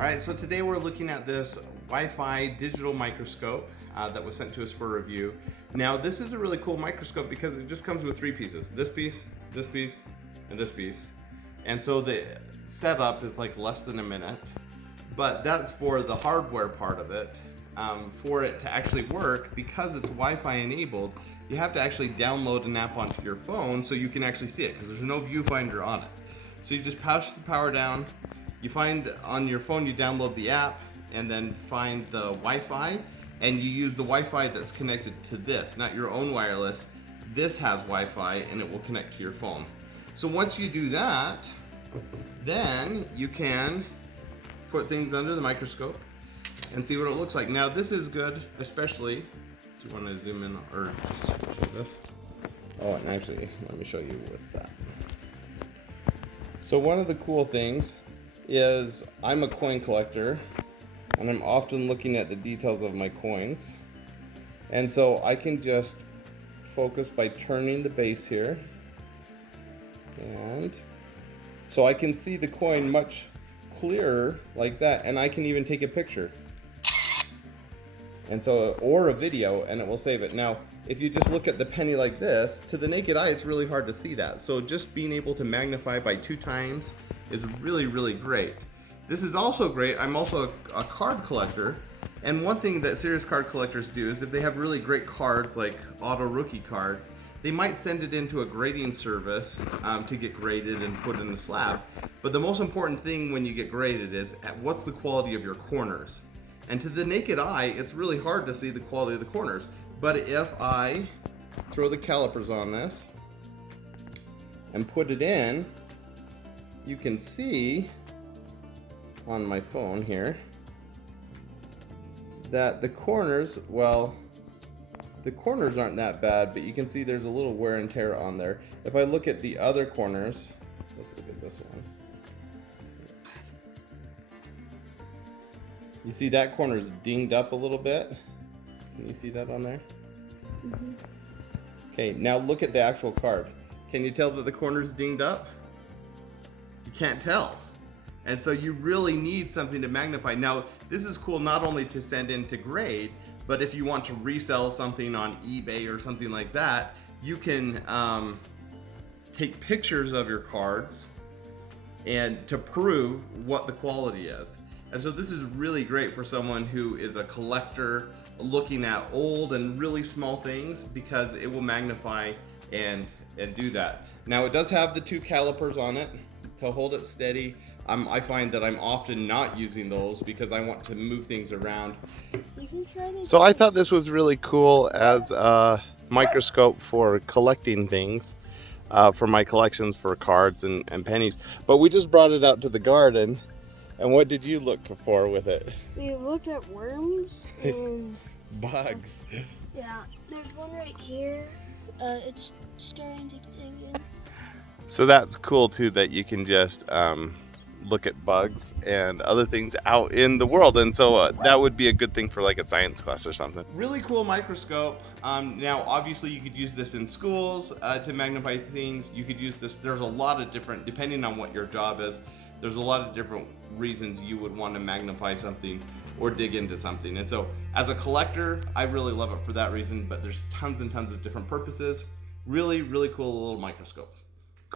All right, so today we're looking at this Wi-Fi digital microscope that was sent to us for review. Now this is a really cool microscope because it just comes with three pieces. This piece, and this piece. And so the setup is like less than a minute, but that's for the hardware part of it. For it to actually work, because it's Wi-Fi enabled, you have to actually download an app onto your phone so you can actually see it, because there's no viewfinder on it. So you just push the power down, you find on your phone, you download the app, and then find the Wi-Fi, and you use the Wi-Fi that's connected to this, not your own wireless. This has Wi-Fi and it will connect to your phone. So once you do that, then you can put things under the microscope and see what it looks like. Now this is good, especially, do you want to zoom in or just show this? Oh, and actually, let me show you with that. So one of the cool things is I'm a coin collector and I'm often looking at the details of my coins. And so I can just focus by turning the base here. And so I can see the coin much clearer like that, and I can even take a picture. And so, or a video, and it will save it. Now, if you just look at the penny like this, to the naked eye, it's really hard to see that. So just being able to magnify by 2 times is really, really great. This is also great. I'm also a card collector. And one thing that serious card collectors do is if they have really great cards, like auto rookie cards, they might send it into a grading service to get graded and put in the slab. But the most important thing when you get graded is what's the quality of your corners. And to the naked eye, it's really hard to see the quality of the corners. But if I throw the calipers on this and put it in, you can see on my phone here that the corners, well, the corners aren't that bad, but you can see there's a little wear and tear on there. If I look at the other corners, let's look at this one. You see that corner's dinged up a little bit? Can you see that on there? Mm-hmm. Okay, now look at the actual card. Can you tell that the corner's dinged up? You can't tell. And so you really need something to magnify. Now, this is cool not only to send in to grade, but if you want to resell something on eBay or something like that, you can take pictures of your cards and to prove what the quality is. And so this is really great for someone who is a collector looking at old and really small things, because it will magnify and do that. Now it does have the 2 calipers on it to hold it steady. I find that I'm often not using those because I want to move things around. So I thought this was really cool as a microscope for collecting things, for my collections for cards and pennies. But we just brought it out to the garden. And what did you look for with it? We looked at worms and bugs. Yeah, there's one right here. It's starting to dig in. So that's cool too, that you can just look at bugs and other things out in the world. And so that would be a good thing for like a science class or something. Really cool microscope. Now obviously you could use this in schools to magnify things. You could use this, there's a lot of different, depending on what your job is, there's a lot of different reasons you would want to magnify something or dig into something. And so as a collector, I really love it for that reason, but there's tons and tons of different purposes. Really, really cool little microscope.